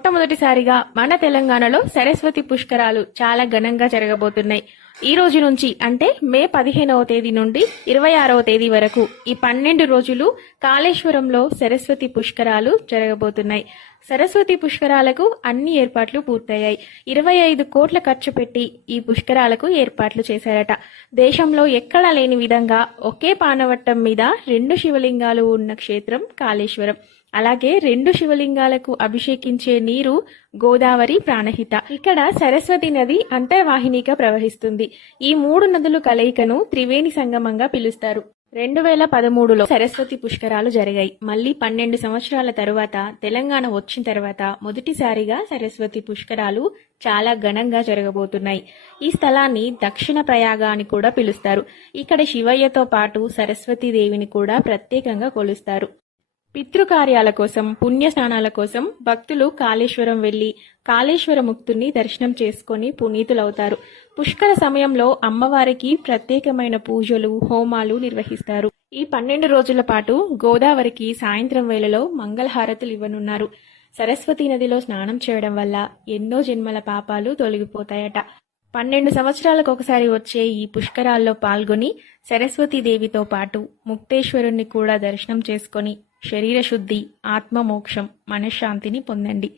మొట్టమొదటిసారిగా మన తెలంగాణలో సరస్వతి పుష్కరాలు చాలా ఘనంగా జరగబోతున్నాయి. ఈ రోజు నుంచి అంటే మే 15వ తేదీ నుండి 26వ తేదీ వరకు ఈ 12 రోజులు కాళేశ్వరంలో సరస్వతి పుష్కరాలు జరగబోతున్నాయి. సరస్వతి పుష్కరాలకు అన్ని ఏర్పాట్లు పూర్తయ్యాయి. 25 కోట్ల ఖర్చు పెట్టి ఈ పుష్కరాలకు ఏర్పాట్లు చేశారట. దేశంలో ఎక్కడా లేని విధంగా ఒకే పానవట్టం మీద 2 శివలింగాలు ఉన్న క్షేత్రం కాళేశ్వరం. అలాగే 2 శివలింగాలకు అభిషేకించే నీరు గోదావరి ప్రాణహిత. ఇక్కడ సరస్వతి నది అంతర్వాహినిగా ప్రవహిస్తుంది. ఈ 3 నదుల కలయికను త్రివేణి సంగమంగా పిలుస్తారు. 2013లో సరస్వతి పుష్కరాలు జరిగాయి. మళ్ళీ 12 సంవత్సరాల తరువాత తెలంగాణ వచ్చిన తర్వాత మొదటిసారిగా సరస్వతి పుష్కరాలు చాలా ఘనంగా జరగబోతున్నాయి. ఈ స్థలాన్ని దక్షిణ ప్రయాగ అని కూడా పిలుస్తారు. ఇక్కడ శివయ్యతో పాటు సరస్వతీ దేవిని కూడా ప్రత్యేకంగా కొలుస్తారు. పితృకార్యాల కోసం, పుణ్య స్నానాల కోసం భక్తులు కాళేశ్వరం వెళ్లి కాళేశ్వర ముక్తుని దర్శనం చేసుకుని పునీతులవుతారు. పుష్కర సమయంలో అమ్మవారికి ప్రత్యేకమైన పూజలు, హోమాలు నిర్వహిస్తారు. ఈ 12 రోజుల పాటు గోదావరికి సాయంత్రం వేళలో మంగళహారతులు ఇవ్వనున్నారు. సరస్వతీ నదిలో స్నానం చేయడం వల్ల ఎన్నో జన్మల పాపాలు తొలగిపోతాయట. 12 సంవత్సరాలకు ఒకసారి వచ్చే ఈ పుష్కరాల్లో పాల్గొని సరస్వతీదేవితో పాటు ముక్తేశ్వరుణ్ణి కూడా దర్శనం చేసుకొని శరీర శుద్ధి, ఆత్మమోక్షం, మనశ్శాంతిని పొందండి.